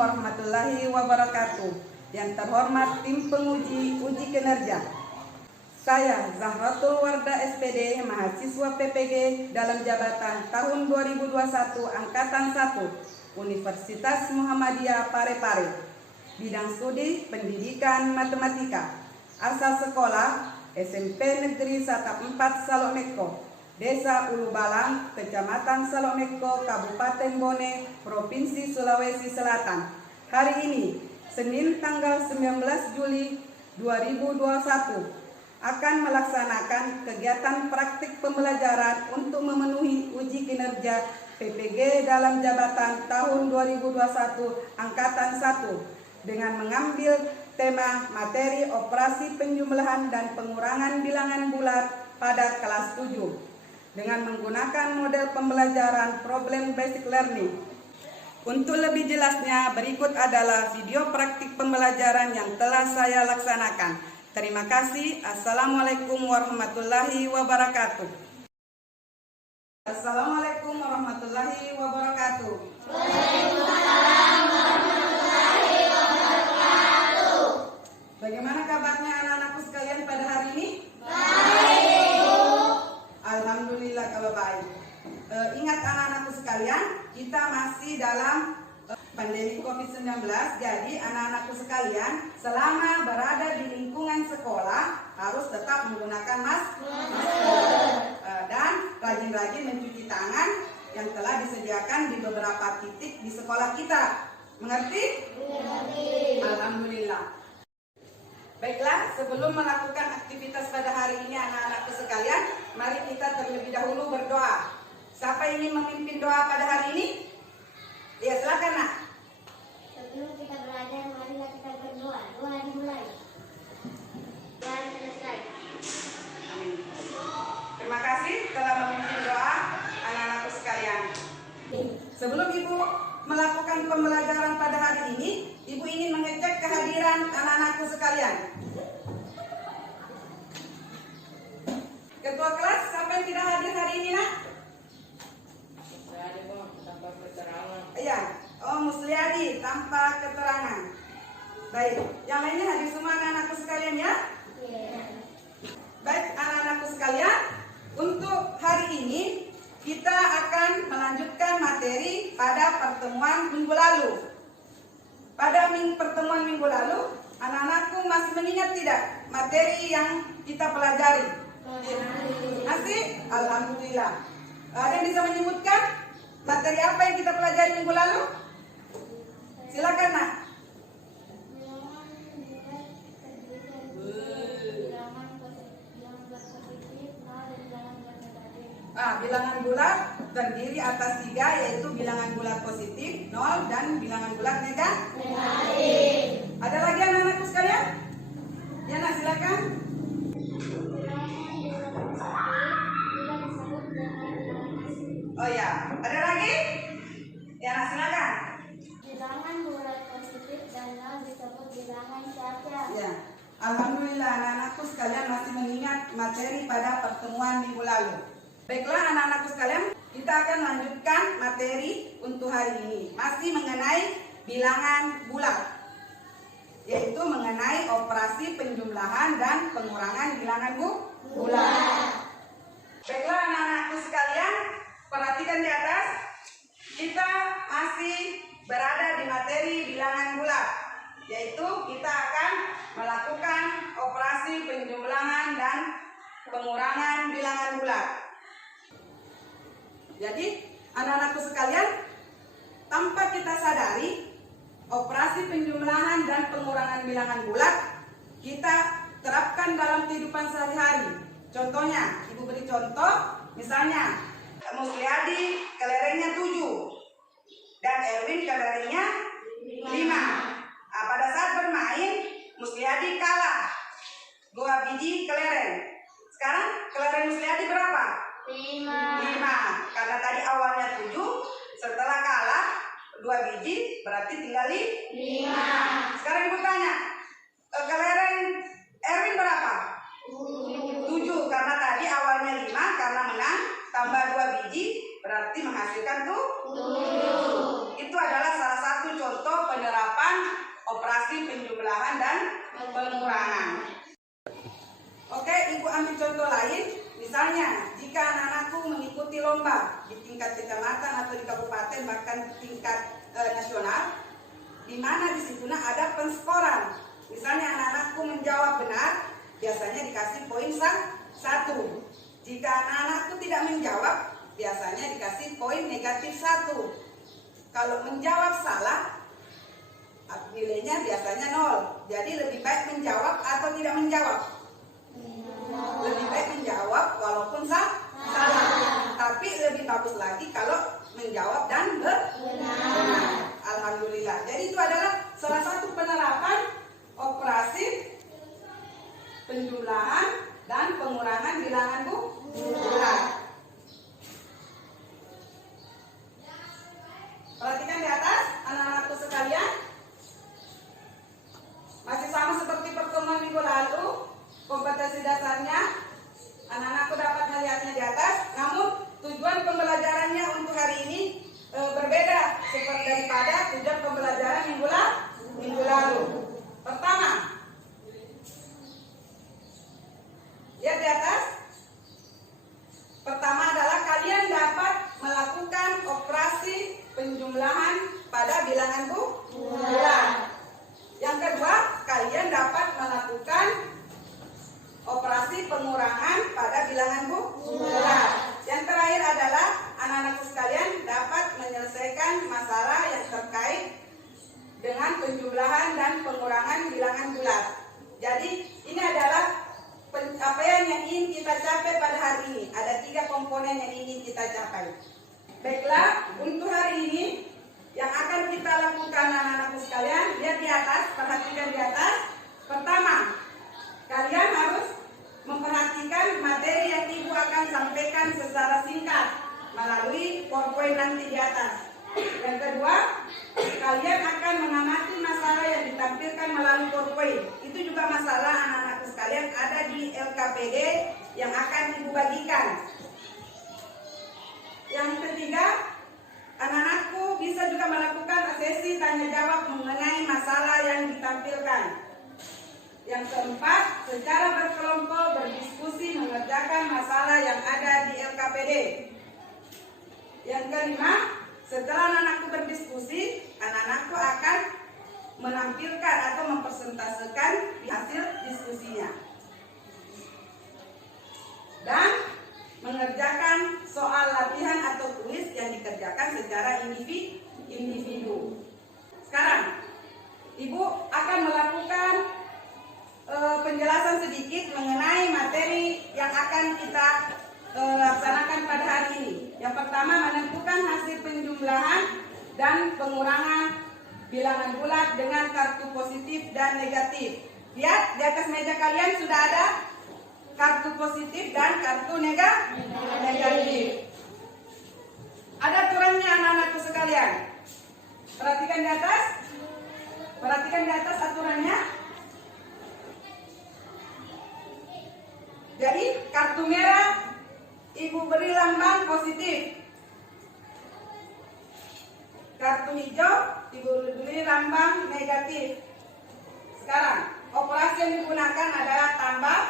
warahmatullahi wabarakatuh. Yang terhormat tim penguji uji kinerja. Saya Zahratul Wardah SPD, mahasiswa PPG dalam jabatan tahun 2021 angkatan 1 Universitas Muhammadiyah Parepare. Bidang studi Pendidikan Matematika. Asal sekolah SMP Negeri 14 Salomeko, Desa Ulu Balang, Kecamatan Salomeko, Kabupaten Bone, Provinsi Sulawesi Selatan. Hari ini, Senin tanggal 19 Juli 2021, akan melaksanakan kegiatan praktik pembelajaran untuk memenuhi uji kinerja PPG dalam jabatan tahun 2021 angkatan 1 dengan mengambil tema materi operasi penjumlahan dan pengurangan bilangan bulat pada kelas 7 dengan menggunakan model pembelajaran problem basic learning. Untuk lebih jelasnya, berikut adalah video praktik pembelajaran yang telah saya laksanakan. Terima kasih. Assalamualaikum warahmatullahi wabarakatuh. Assalamualaikum warahmatullahi wabarakatuh. Waalaikumsalam warahmatullahi wabarakatuh. Bagaimana kabarnya anak-anakku sekalian pada hari ini? Alhamdulillah kalau baik. Ingat anak-anakku sekalian, kita masih dalam pandemi COVID-19. Jadi anak-anakku sekalian, selama berada di lingkungan sekolah harus tetap menggunakan masker dan rajin-rajin mencuci tangan yang telah disediakan di beberapa titik di sekolah kita. Mengerti? Mengerti. Alhamdulillah. Baiklah, sebelum melakukan aktivitas pada hari ini anak-anakku sekalian, mari kita terlebih dahulu berdoa. Siapa yang ingin memimpin doa pada hari ini? Ya, silakan nak. Sebelum kita belajar, marilah kita berdoa. Doa dimulai. Doa selesai. Amin. Terima kasih telah memimpin doa anak-anakku sekalian. Sebelum Ibu melakukan pembelajaran pada hari ini, Ibu ingin mengecek kehadiran anak-anakku sekalian. Ketua kelas, siapa yang tidak hadir hari ini, nak? Musliadi, Bang, tanpa keterangan. Iya, oh Musliadi, tanpa keterangan. Baik, yang lainnya hadir semua anak-anakku sekalian ya? Baik, anak-anakku sekalian, untuk hari ini kita akan melanjutkan materi pada pertemuan minggu lalu. Pada pertemuan minggu lalu, anak-anakku masih mengingat tidak materi yang kita pelajari? Masih? Alhamdulillah. Ada yang bisa menyebutkan materi apa yang kita pelajari minggu lalu? Silakan nak. Bilangan bulat terdiri atas 3, yaitu bilangan bulat positif, 0, dan bilangan bulat negatif. Ada lagi anak-anakku sekalian? Ya nak, silakan. Oh ya, ada lagi? Ya nak, silakan. Bilangan bulat positif dan nol disebut bilangan cacat. Ya, alhamdulillah anak-anakku sekalian masih mengingat materi pada pertemuan minggu lalu. Baiklah anak-anakku sekalian, kita akan lanjutkan materi untuk hari ini. Masih mengenai bilangan bulat, yaitu mengenai operasi penjumlahan dan pengurangan bilangan bulat. Baiklah anak-anakku sekalian, perhatikan di atas. Kita masih berada di materi bilangan bulat, yaitu kita akan melakukan operasi penjumlahan dan pengurangan bilangan bulat. Jadi anak-anakku sekalian, tanpa kita sadari, operasi penjumlahan dan pengurangan bilangan bulat kita terapkan dalam kehidupan sehari-hari. Contohnya, Ibu beri contoh, misalnya Musliadi kelerengnya 7 dan Erwin kelerengnya 5. Pada saat bermain, Musliadi kalah 2 biji kelereng. Sekarang kelereng Musliadi berapa? 5. Karena tadi awalnya 7, setelah kalah 2 biji, berarti tinggal 5. Sekarang Ibu tanya, kelereng Erwin berapa? 7. Karena tadi awalnya 5, karena menang, tambah 2 biji, berarti menghasilkan 7. Itu adalah salah satu contoh penerapan operasi penjumlahan dan pengurangan. Oke, Ibu ambil contoh lain. Misalnya, jika anak-anakku mengikuti lomba di tingkat kecamatan atau di kabupaten bahkan tingkat nasional, di mana di situ ada penskoran. Misalnya anak-anakku menjawab benar, biasanya dikasih poin 1. Jika anak-anakku tidak menjawab, biasanya dikasih poin negatif 1. Kalau menjawab salah, nilainya biasanya 0. Jadi lebih baik menjawab atau tidak menjawab? Lebih baik menjawab walaupun salah. Tapi lebih bagus lagi kalau menjawab dan benar. Alhamdulillah. Jadi itu adalah salah satu penerapan operasi penjumlahan dan pengurangan bilangan bulat. Perhatikan di atas, anak-anakku sekalian. Masih sama seperti pertemuan minggu lalu. Kompetensi dasarnya, anak-anakku dapat melihatnya di atas. Namun tujuan pembelajarannya untuk hari ini berbeda seperti daripada tujuan pembelajaran minggu lalu. Pertama, lihat di atas. Pertama adalah kalian dapat melakukan operasi penjumlahan pada bilangan bulat. Yang kedua, kalian dapat melakukan operasi pengurangan pada bilangan bulat. Yang terakhir adalah anak-anakku sekalian dapat menyelesaikan masalah yang terkait dengan penjumlahan dan pengurangan bilangan bulat. Jadi ini adalah pencapaian yang ingin kita capai pada hari ini. Ada 3 komponen yang ingin kita capai. Baiklah, untuk hari ini yang akan kita lakukan anak-anakku sekalian, lihat di atas, perhatikan di atas. Pertama, kalian harus memperhatikan materi yang Ibu akan sampaikan secara singkat melalui PowerPoint nanti di atas. Yang kedua, kalian akan mengamati masalah yang ditampilkan melalui PowerPoint. Itu juga masalah anak-anakku sekalian ada di LKPD yang akan Ibu bagikan. Yang ketiga, anak-anakku bisa juga melakukan sesi tanya jawab mengenai masalah yang ditampilkan. Yang keempat, secara berkelompok berdiskusi mengerjakan masalah yang ada di LKPD. Yang kelima, setelah anak-anakku berdiskusi, anak-anakku akan menampilkan atau mempresentasikan hasil diskusinya. Dan mengerjakan soal latihan atau kuis yang dikerjakan secara individu. Sekarang, Ibu akan melakukan penjelasan sedikit mengenai materi yang akan kita laksanakan pada hari ini. Yang pertama, menentukan hasil penjumlahan dan pengurangan bilangan bulat dengan kartu positif dan negatif. Lihat di atas meja kalian sudah ada kartu positif dan kartu negatif. Ada aturannya anak-anakku sekalian. Perhatikan di atas. Perhatikan di atas aturannya. Jadi kartu merah Ibu beri lambang positif. Kartu hijau Ibu beri lambang negatif. Sekarang operasi yang digunakan adalah tambah.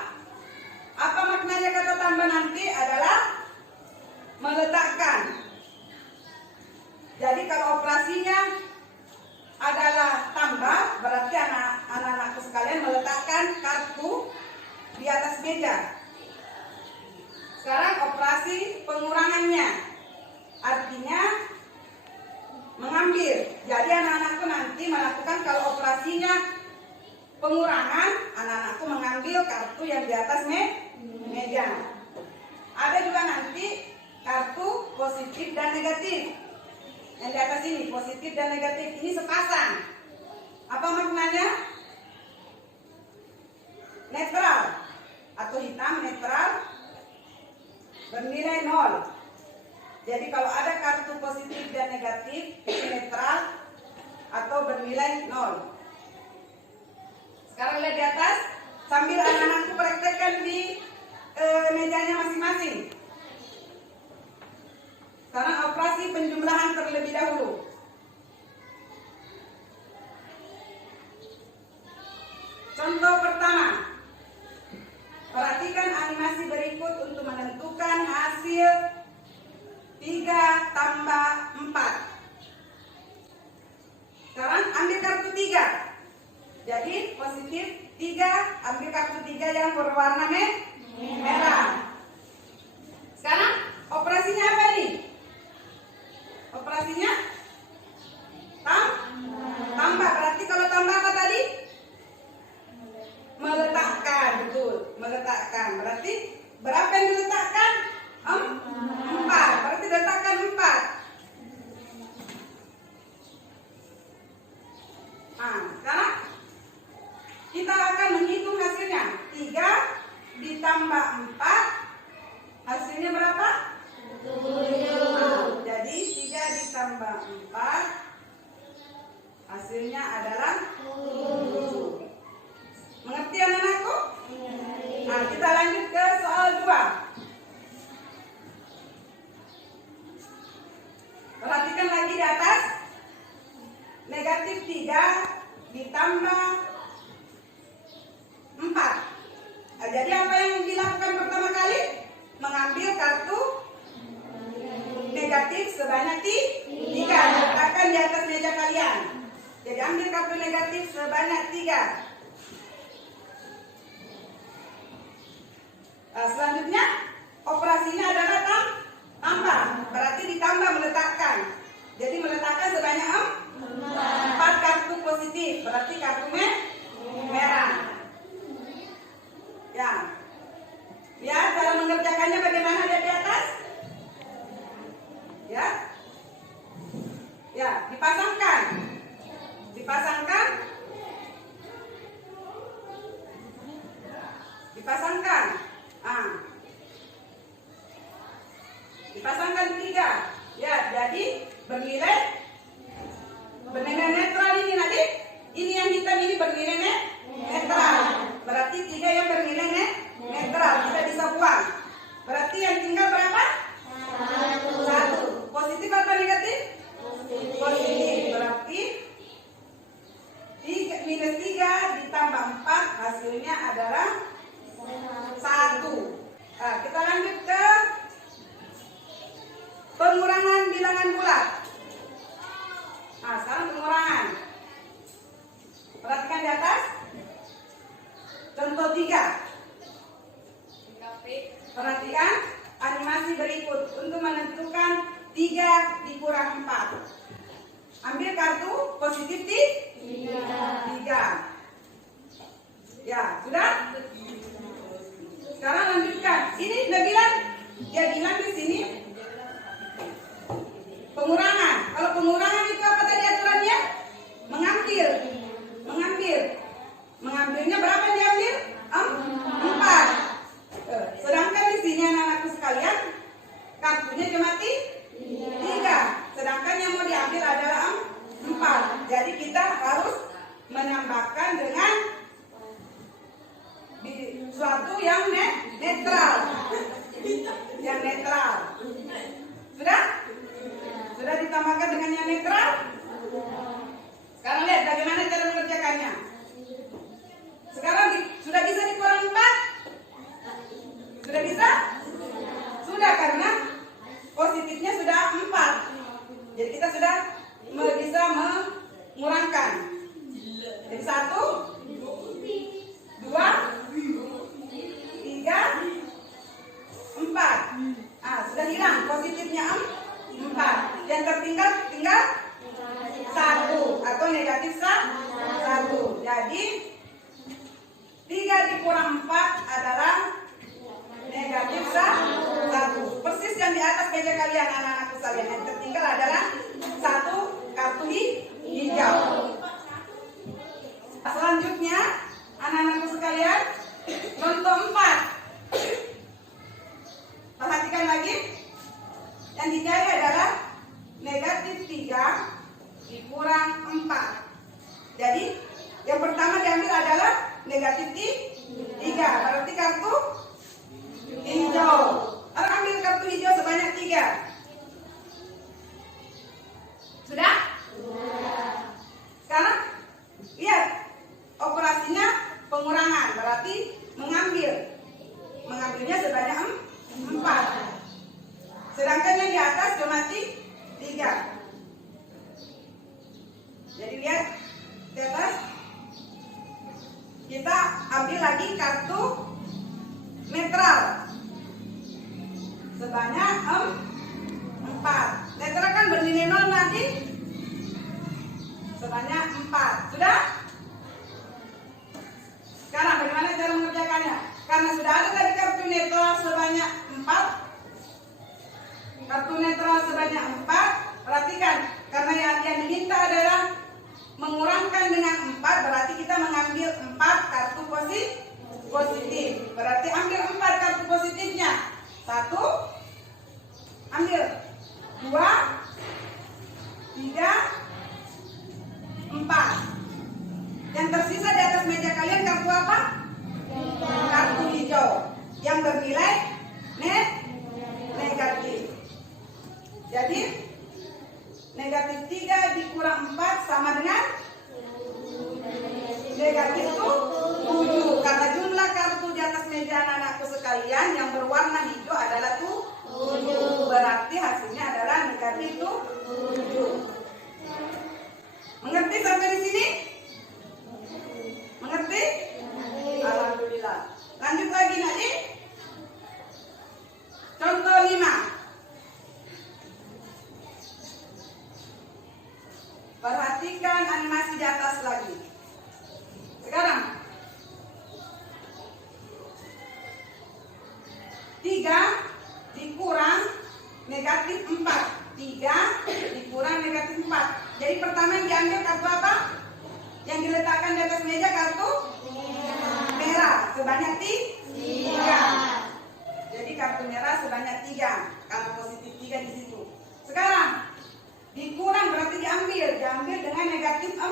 Apa maknanya kata tambah nanti adalah meletakkan. Jadi kalau operasinya adalah tambah, berarti anak-anakku sekalian meletakkan kartu di atas meja. Sekarang operasi pengurangannya, artinya mengambil. Jadi anak-anakku nanti melakukan, kalau operasinya pengurangan, anak-anakku mengambil kartu yang di atas meja. Ada juga nanti kartu positif dan negatif. Yang di atas ini positif dan negatif, ini sepasang. Apa maknanya? Netral atau hitam netral bernilai 0. Jadi kalau ada kartu positif dan negatif, ini netral atau bernilai 0. Sekarang lihat di atas, sambil anak-anakku praktekkan di mejanya masing-masing. Sekarang operasi penjumlahan terlebih dahulu. Contoh pertama. Perhatikan animasi berikut untuk menentukan hasil 3 tambah 4. Sekarang ambil kartu 3. Jadi positif 3, ambil kartu 3 yang berwarna merah. Sekarang operasinya apa nih? Operasinya tambah. Berarti kalau tambah apa tadi? Meletakkan, betul. Meletakkan. Berarti berapa yang diletakkan? 4. Berarti letakkan 4. Nah, sekarang kita akan menghitung hasilnya. 3 ditambah 4, hasilnya berapa? 7. Jadi 3 ditambah 4, hasilnya adalah 7. Mengerti anak-anakku? Nah, kita lanjut ke soal 2. Perhatikan lagi di atas. Negatif 3 ditambah 4. Nah, jadi apa yang dilakukan pertama kali? Mengambil kartu negatif sebanyak 3. Letakkan di atas meja kalian. Jadi ambil kartu negatif sebanyak 3. Nah, selanjutnya operasinya adalah tambah. Berarti ditambah meletakkan. Jadi meletakkan sebanyak 4 kartu positif. Berarti kartu merah. Ya, cara mengerjakannya bagaimana lihat di atas? Ya, dipasangkan. Dipasangkan 3. Ya, jadi bernilai netral ini nanti. Ini yang hitam ini bernilai netral. Berarti 3 yang bernilai netral. Kita bisa buang. Berarti yang tinggal berapa? 1. Positif atau negatif? Positif. Berarti minus 3 ditambah 4 hasilnya adalah 1. Nah, kita lanjut ke pengurangan bilangan bulat. Nah, sekarang pengurangan. Perhatikan di atas. Contoh 3. Perhatikan animasi berikut untuk menentukan 3 dikurang 4. Ambil kartu positif 3. Ya, sudah? Sekarang lanjutkan. Ini dia bilang di sini pengurangan. Kalau pengurangan itu apa tadi aturannya? Mengambilnya berapa yang diambil? 4. Sedangkan di sini anak-anakku sekalian kartunya cuma 3. Sedangkan yang mau diambil adalah 4. Jadi kita harus menambahkan dengan suatu yang netral. Yang netral. Sudah? Sudah ditambahkan dengan yang netral? Sekarang lihat bagaimana cara mengerjakannya. Sekarang sudah bisa dikurang 4? Sudah bisa? Sudah, karena positifnya sudah 4. Jadi kita sudah bisa mengurangkan. Jadi 1, 2, 3, 4. Ah, sudah hilang positifnya 4. Yang tertinggal tinggal 1 atau negatif 1. Jadi 3 dikurang 4 adalah negatif 1. Persis yang di atas meja kalian anak-anakku sekalian. Yang tertinggal adalah 1 kartu hijau. Selanjutnya anak-anakku sekalian, contoh 4. Perhatikan lagi. Yang dicari adalah negatif 3 dikurang 4. Jadi yang pertama diambil adalah negatif 3. Berarti kartu hijau. Harus ambil kartu hijau sebanyak 3. Sudah? Sekarang lihat operasinya ambil lagi kartu netral sebanyak 4. Netral kan bernilai 0 nanti sebanyak 4. Sudah? Sekarang bagaimana cara mengerjakannya? Karena sudah ada tadi kartu netral sebanyak 4. Kartu netral sebanyak 4. Perhatikan, karena yang diminta adalah mengurangkan dengan 4, berarti kita mengambil 4 kartu positif. Berarti ambil 4 kartu positifnya. 1, ambil 2, 3, 4. Yang tersisa di atas meja kalian kartu apa? Kartu hijau yang bernilai negatif. Jadi negatif 3 dikurang 4 sama dengan negatif itu 7. Karena jumlah kartu di atas meja anak-anakku sekalian yang berwarna hijau adalah 7. Berarti hasilnya adalah negatif 7. Mengerti sampai di sini? Mengerti? Alhamdulillah. Lanjut lagi nanti. Contoh 5. Perhatikan animasi di atas lagi. Sekarang 3 dikurang negatif 4. 3 dikurang negatif 4. Jadi pertama yang diambil kartu apa? Yang diletakkan di atas meja kartu merah sebanyak 3. Jadi kartu merah sebanyak 3 karena positif 3 di situ. Sekarang dikurang berarti diambil dengan negatif 4.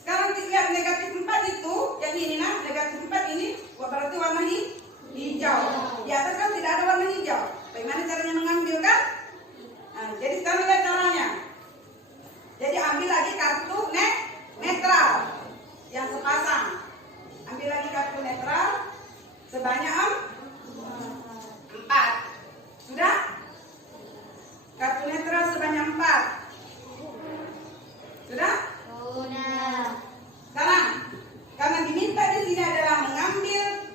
Sekarang lihat negatif 4 itu yang ini negatif 4 ini berarti warna hijau. Di atas kan tidak ada warna hijau. Bagaimana caranya mengambil kan? Nah, jadi sekarang lihat caranya. Jadi ambil lagi kartu netral yang sepasang. Ambil lagi kartu netral sebanyak 4. Sudah? Kartu netral sebanyak 4. Sudah? Sudah. Sekarang, karena diminta di sini adalah mengambil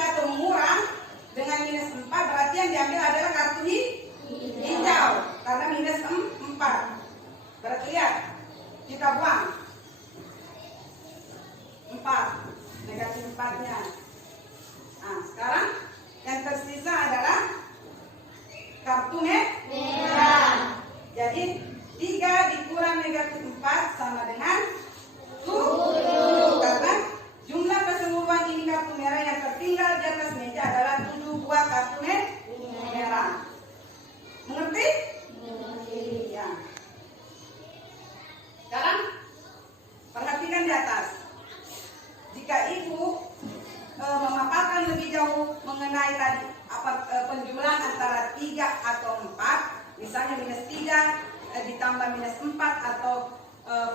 atau mengurang dengan minus 4, berarti yang diambil adalah kartu hijau karena minus 4. Berarti lihat, kita buang 4, negatif 4-nya. Nah, sekarang yang tersisa adalah kartu merah. Jadi 3 dikurang negatif 4 sama dengan 7. Karena jumlah keseluruhan ini kartu merah yang tertinggal di atas meja adalah 7 buah kartu merah. Mengerti? Ya. Sekarang perhatikan di atas. Jika ibu memaparkan lebih jauh mengenai tadi penjumlahan antara 3 atau 4, misalnya minus 3 ditambah minus 4 atau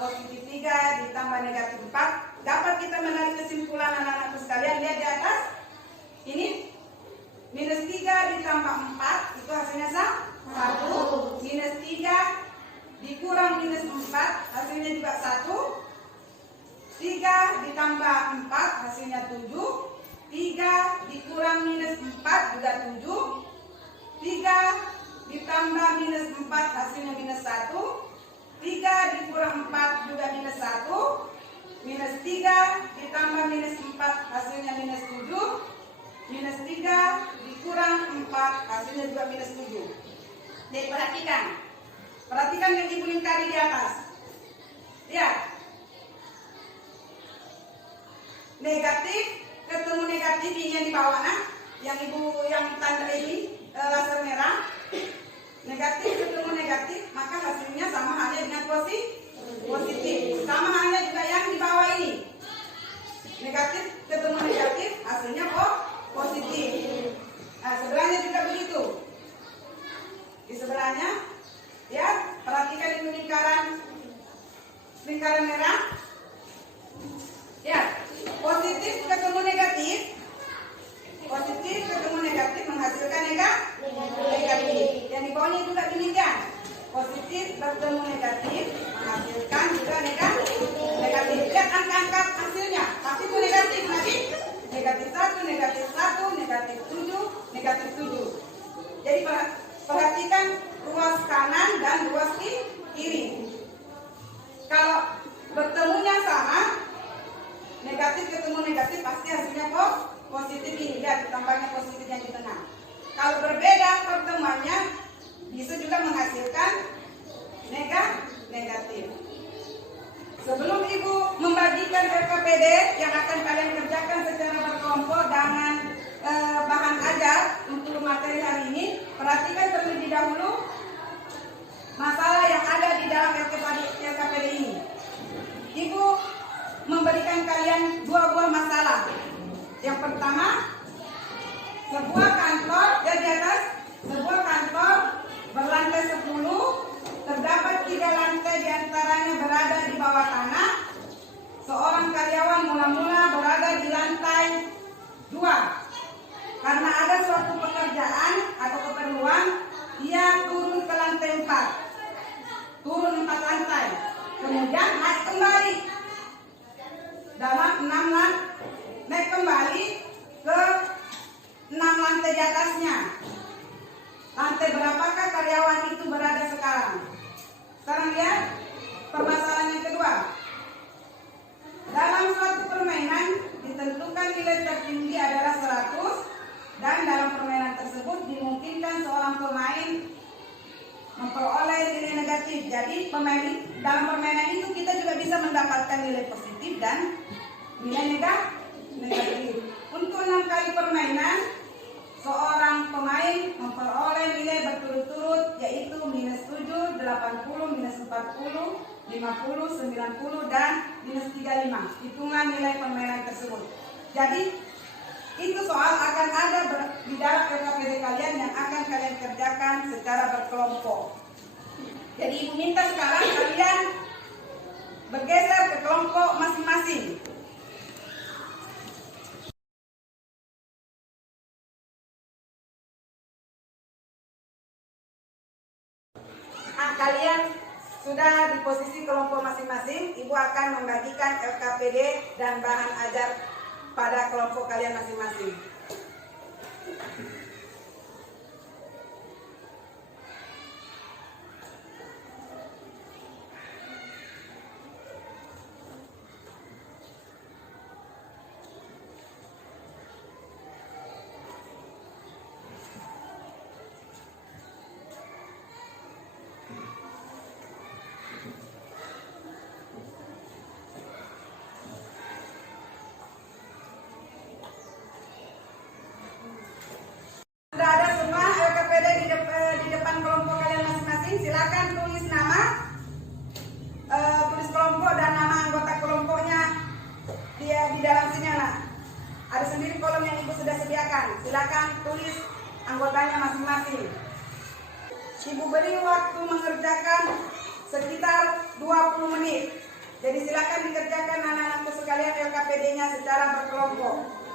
positif 3 ditambah negatif 4, dapat kita menarik kesimpulan anak-anakku sekalian. Lihat di atas ini, minus 3 ditambah 4 itu hasilnya 1. Minus 3 dikurang minus 4 hasilnya juga 1. 3 ditambah 4 hasilnya 7. 3 dikurang minus 4 juga 7. 3 ditambah minus 4 hasilnya minus 1. 3 dikurang 4 juga minus 1. Minus 3 ditambah minus 4 hasilnya minus 7. Minus 3 dikurang 4 hasilnya juga minus 7. Jadi perhatikan yang ibu lingkari di atas. Lihat, negatif ketemu negatif ini yang di bawah, yang ibu yang tanda ini laser merah. Negatif ketemu negatif, maka hasilnya sama halnya dengan positif. Sama halnya juga yang di bawah ini. Negatif ketemu negatif, hasilnya positif. Nah, sebelahnya juga begitu. Di sebelahnya, ya, perhatikan itu lingkaran merah. Ya, positif ketemu negatif. Positif ketemu negatif menghasilkan negatif. Yang di bawahnya juga demikian. Positif bertemu negatif menghasilkan juga negatif. Lihat angka-angka LKPD yang akan kalian kerjakan secara berkelompok dengan bahan ajar untuk materi hari ini, perhatikan terlebih dahulu masalah yang ada di dalam LKPD ini. Ibu memberikan kalian dua buah masalah. Yang pertama, sebuah kantor dan di atas sebuah kantor berlantai 10, terdapat 3 lantai diantaranya berada di bawah tanah. Seorang karyawan mula-mula berada di lantai 2. Karena ada suatu pekerjaan atau keperluan, ia turun ke lantai 4. Turun 4 lantai. Kemudian naik kembali. Dalam 6 lantai, naik kembali ke 6 lantai di atasnya. Lantai berapakah karyawan itu berada sekarang? Sekarang lihat permasalahan yang kedua. Dalam suatu permainan ditentukan nilai tertinggi adalah 100 dan dalam permainan tersebut dimungkinkan seorang pemain memperoleh nilai negatif. Jadi dalam permainan itu kita juga bisa mendapatkan nilai positif dan nilai negatif. Untuk 6 kali permainan, seorang pemain memperoleh nilai berturut-turut yaitu -7, 80, -40, 50, 90 dan -35. Hitunglah nilai permainan tersebut. Jadi itu soal akan ada di dalam LKPD kalian yang akan kalian kerjakan secara berkelompok. Jadi ibu minta sekarang kalian bergeser ke kelompok masing-masing. Kalian sudah di posisi kelompok masing-masing, ibu akan membagikan LKPD dan bahan ajar pada kelompok kalian masing-masing. Sudah ada semua LKPD di depan kelompok kalian masing-masing. Silakan tulis nama, tulis kelompok dan nama anggota kelompoknya di dalam sini, anak. Ada sendiri kolom yang ibu sudah sediakan. Silakan tulis anggotanya masing-masing. Ibu beri waktu mengerjakan sekitar 20 menit. Jadi silakan dikerjakan anak-anakku sekalian LKPD-nya secara berkelompok.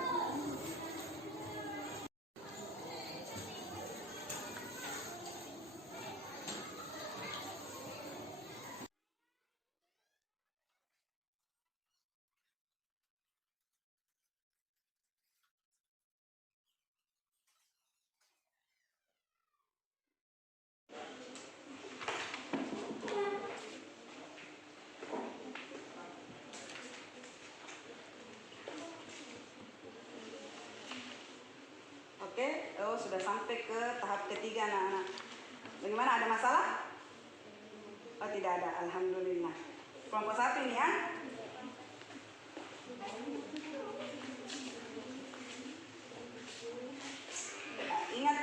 Oke, sudah sampai ke tahap ketiga anak-anak. Bagaimana, ada masalah? Oh, tidak ada, alhamdulillah. Kelompok 1 ini ya. Ingat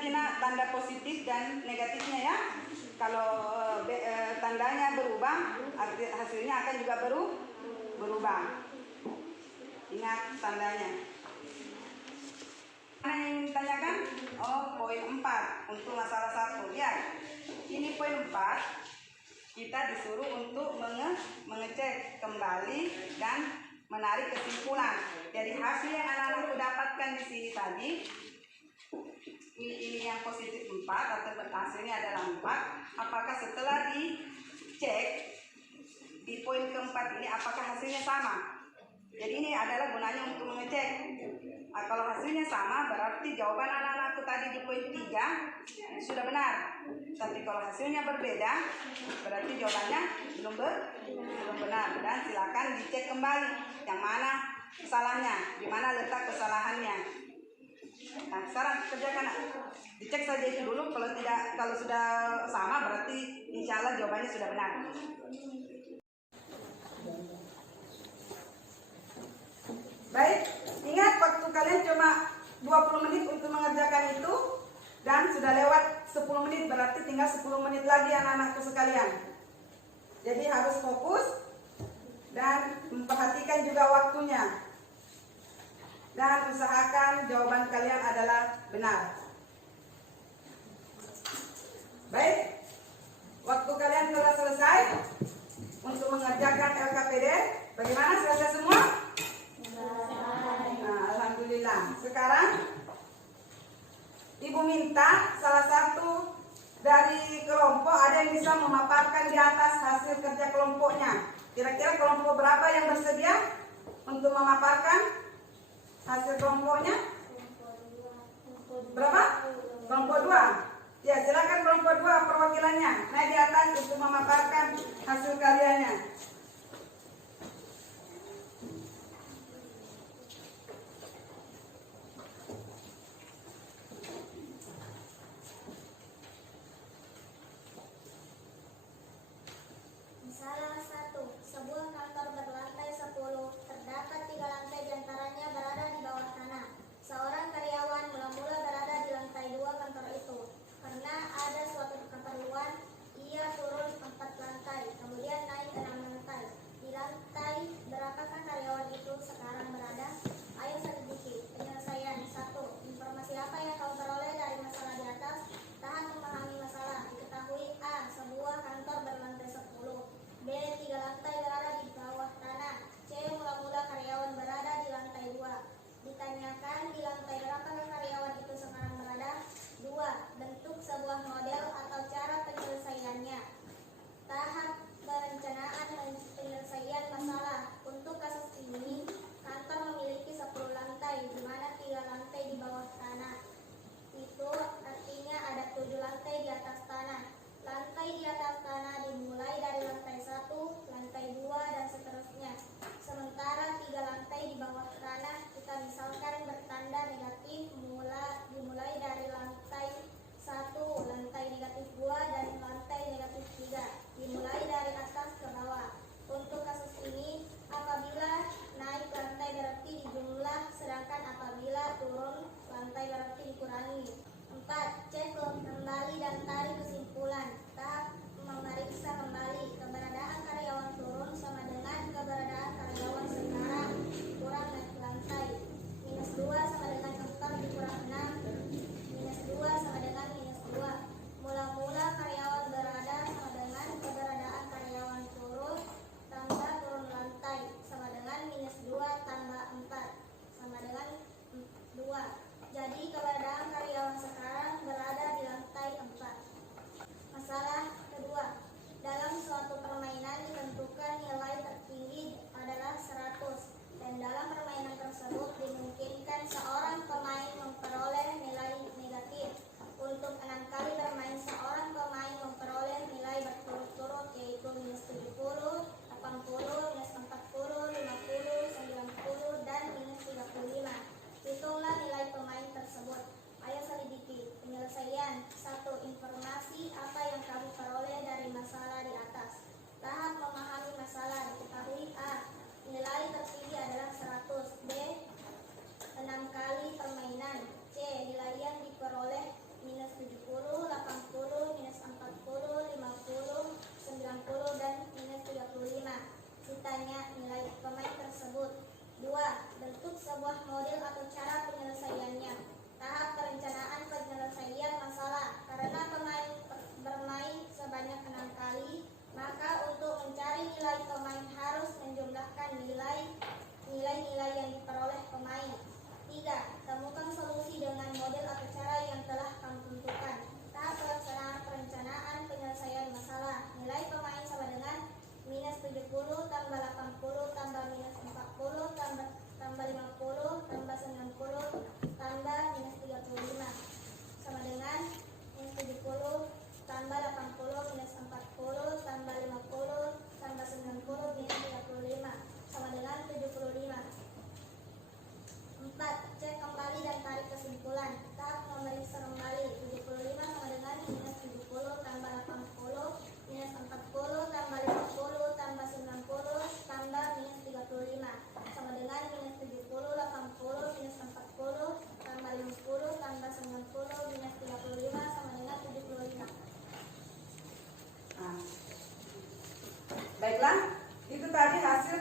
tanda positif dan negatifnya ya. Kalau tandanya berubah, hasilnya akan juga berubah. Ingat tandanya. Mana yang ingin ditanyakan? Oh, poin 4 untuk masalah 1. Lihat, ini poin 4. Kita disuruh untuk mengecek kembali dan menarik kesimpulan. Jadi hasil yang anak-anakku dapatkan di sini tadi, ini yang positif 4 atau hasilnya adalah 4. Apakah setelah dicek di poin keempat ini apakah hasilnya sama? Jadi ini adalah gunanya untuk mengecek. Kalau hasilnya sama berarti jawaban anak-anakku tadi di poin 3 sudah benar. Tapi kalau hasilnya berbeda berarti jawabannya belum benar. Dan silakan dicek kembali yang mana salahnya, di mana letak kesalahannya. Nah, sekarang kerjakan. Dicek saja itu dulu. Kalau sudah sama berarti insya Allah jawabannya sudah benar. 20 menit untuk mengerjakan itu, dan sudah lewat 10 menit, berarti tinggal 10 menit lagi anak-anakku sekalian. Jadi harus fokus dan memperhatikan juga waktunya, dan usahakan jawaban kalian adalah benar. Baik, waktu kalian telah selesai untuk mengerjakan LKPD. Bagaimana, selesai semua? Nah, alhamdulillah. Sekarang Ibu minta salah satu dari kelompok ada yang bisa memaparkan di atas hasil kerja kelompoknya. Kira-kira kelompok berapa yang bersedia untuk memaparkan hasil kelompoknya? Berapa? Kelompok 2. Ya, silakan kelompok 2 perwakilannya naik di atas untuk memaparkan hasil karyanya. Salah satu, sebuah kantor berlantai 10, terdapat 3 lantai diantaranya berada di bawah tanah. Seorang karyawan mula-mula berada di lantai 2 kantor itu. Karena ada suatu keperluan, ia turun 4 lantai, kemudian naik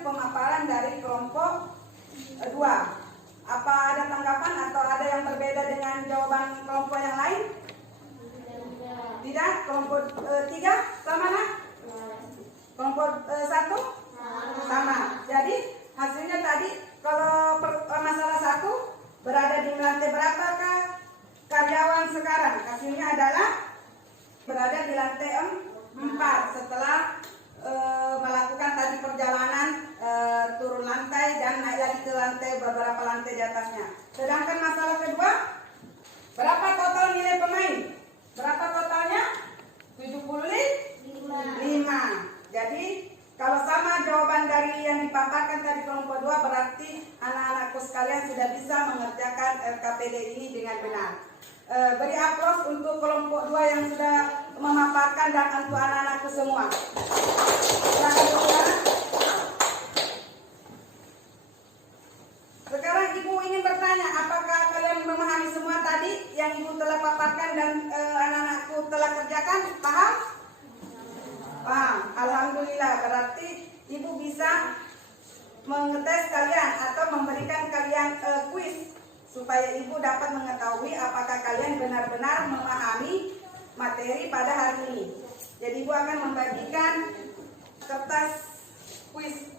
pemaparan dari kelompok 2. Apa ada tanggapan atau ada yang berbeda dengan jawaban kelompok yang lain? Tidak. Kelompok 3 sama nak? Kelompok 1? Sama. Jadi hasilnya tadi kalau masalah 1 berada di lantai berapakah karyawan sekarang? Hasilnya adalah berada di lantai 4 setelah melakukan tadi perjalanan turun lantai dan naik lagi ke lantai beberapa lantai di atasnya. Sedangkan masalah kedua, berapa total nilai pemain? Berapa totalnya? 75. Jadi kalau sama jawaban dari yang dipaparkan tadi kelompok 2, berarti anak-anakku sekalian sudah bisa mengerjakan LKPD ini dengan benar. Beri aplaus untuk kelompok 2 yang sudah memaparkan dan untuk anak-anakku semua. Silakan dulu. Sekarang Ibu ingin bertanya, apakah kalian memahami semua tadi yang Ibu telah paparkan dan anak-anakku telah kerjakan? Paham? Paham. Alhamdulillah, berarti Ibu bisa mengetes kalian atau memberikan kalian kuis supaya Ibu dapat mengetahui apakah kalian benar-benar memahami materi pada hari ini. Jadi Ibu akan membagikan kertas kuis.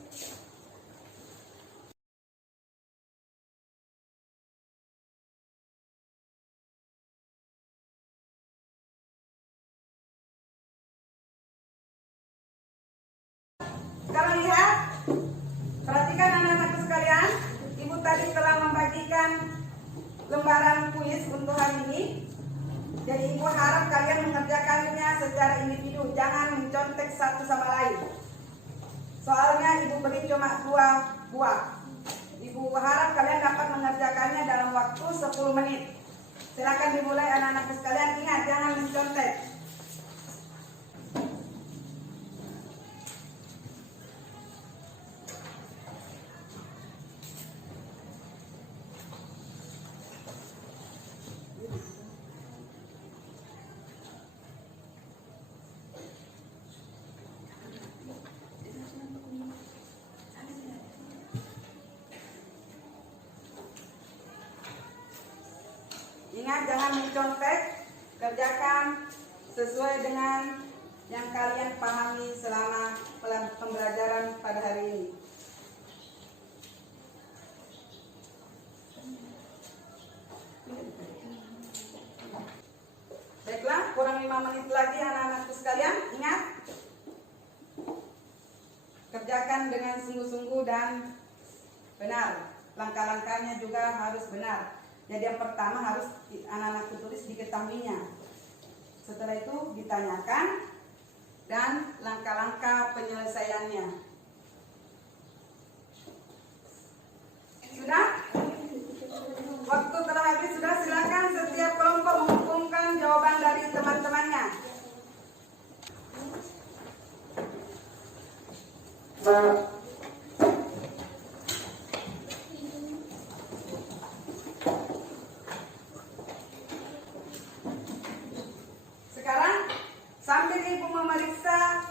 Sekarang lihat, perhatikan anak-anakku sekalian. Ibu tadi telah membagikan lembaran kuis untuk hari ini. Jadi Ibu harap kalian mengerjakannya secara individu, jangan mencontek satu sama lain. Soalnya Ibu beri cuma 2 buah. Ibu harap kalian dapat mengerjakannya dalam waktu 10 menit. Silakan dimulai anak-anakku sekalian. Ingat, jangan mencontek. Ingat, jangan mencontek, kerjakan sesuai dengan yang kalian pahami selama pembelajaran pada hari ini. Baiklah, kurang 5 menit lagi anak-anakku sekalian. Ingat, kerjakan dengan sungguh-sungguh dan benar. Langkah-langkahnya juga harus benar. Jadi yang pertama harus anak-anakku tulis diketahuinya. Setelah itu ditanyakan dan langkah-langkah penyelesaiannya. Sudah? Waktu telah habis sudah. Silakan setiap kelompok mengumumkan jawaban dari teman-temannya. Sekarang sambil Ibu memeriksa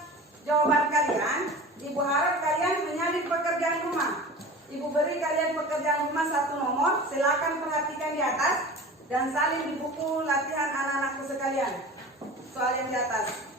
jawaban kalian, Ibu harap kalian menyalin pekerjaan rumah. Ibu beri kalian pekerjaan rumah 1 nomor. Silakan perhatikan di atas dan salin di buku latihan anak-anakku sekalian. Soal yang di atas.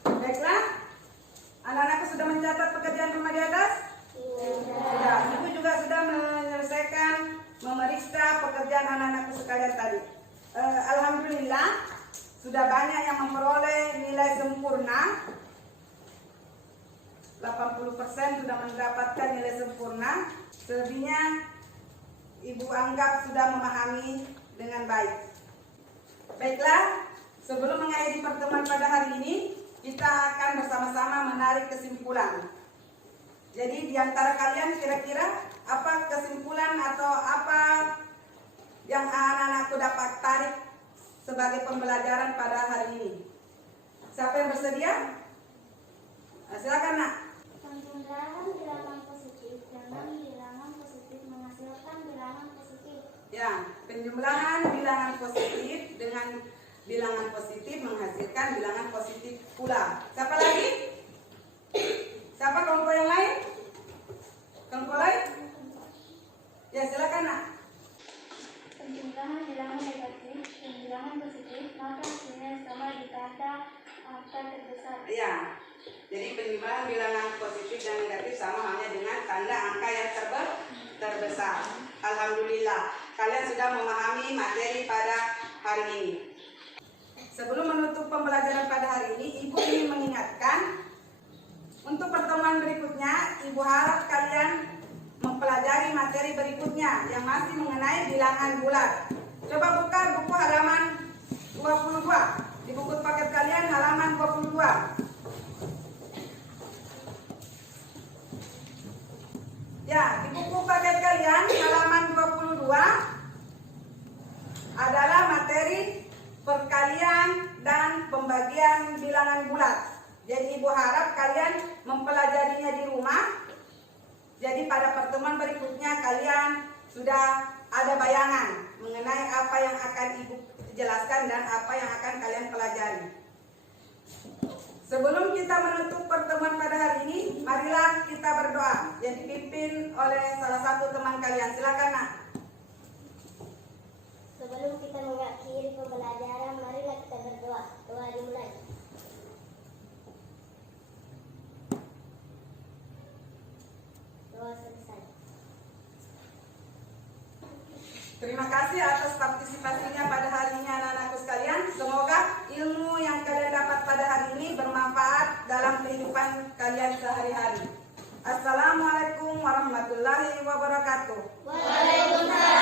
Baiklah, anak-anakku sudah mencatat pekerjaan rumah di atas? Sudah. Ibu juga sudah menyelesaikan memeriksa pekerjaan anak-anakku sekalian tadi. Alhamdulillah, sudah banyak yang memperoleh nilai sempurna. 80% sudah mendapatkan nilai sempurna. Selebihnya Ibu anggap sudah memahami dengan baik. Baiklah, sebelum mengakhiri pertemuan pada hari ini, kita kita akan bersama-sama menarik kesimpulan. Jadi di antara kalian kira-kira apa kesimpulan atau apa yang anak-anakku dapat tarik sebagai pembelajaran pada hari ini? Siapa yang bersedia? Nah, silakan nak. Penjumlahan bilangan positif dengan bilangan positif menghasilkan bilangan positif. Ya, penjumlahan bilangan positif dengan bilangan positif menghasilkan bilangan positif pula. Siapa lagi? Siapa kelompok yang lain? Kelompok lain? Ya, silakan nak. Penjumlahan bilangan negatif dan bilangan positif maka hasilnya sama jika ada angka terbesar. Ya, jadi penjumlahan bilangan positif dan negatif sama halnya dengan tanda angka yang terbesar. Alhamdulillah, kalian sudah memahami materi pada hari ini. Sebelum menutup pembelajaran pada hari ini, Ibu ingin mengingatkan untuk pertemuan berikutnya, Ibu harap kalian mempelajari materi berikutnya yang masih mengenai bilangan bulat. Coba buka buku halaman 22. Di buku paket kalian halaman 22. Ya, di buku paket kalian halaman 22 adalah materi perkalian dan pembagian bilangan bulat. Jadi Ibu harap kalian mempelajarinya di rumah. Jadi pada pertemuan berikutnya kalian sudah ada bayangan mengenai apa yang akan Ibu jelaskan dan apa yang akan kalian pelajari. Sebelum kita menutup pertemuan pada hari ini, marilah kita berdoa yang dipimpin oleh salah satu teman kalian. Silakan nak. Sebelum kita mengakhiri pembelajaran, marilah kita berdoa. Doa dimulai. Doa selesai. Terima kasih atas partisipasinya pada hari ini anak-anakku sekalian. Semoga ilmu yang kalian dapat pada hari ini bermanfaat dalam kehidupan kalian sehari-hari. Assalamualaikum warahmatullahi wabarakatuh. Waalaikumsalam.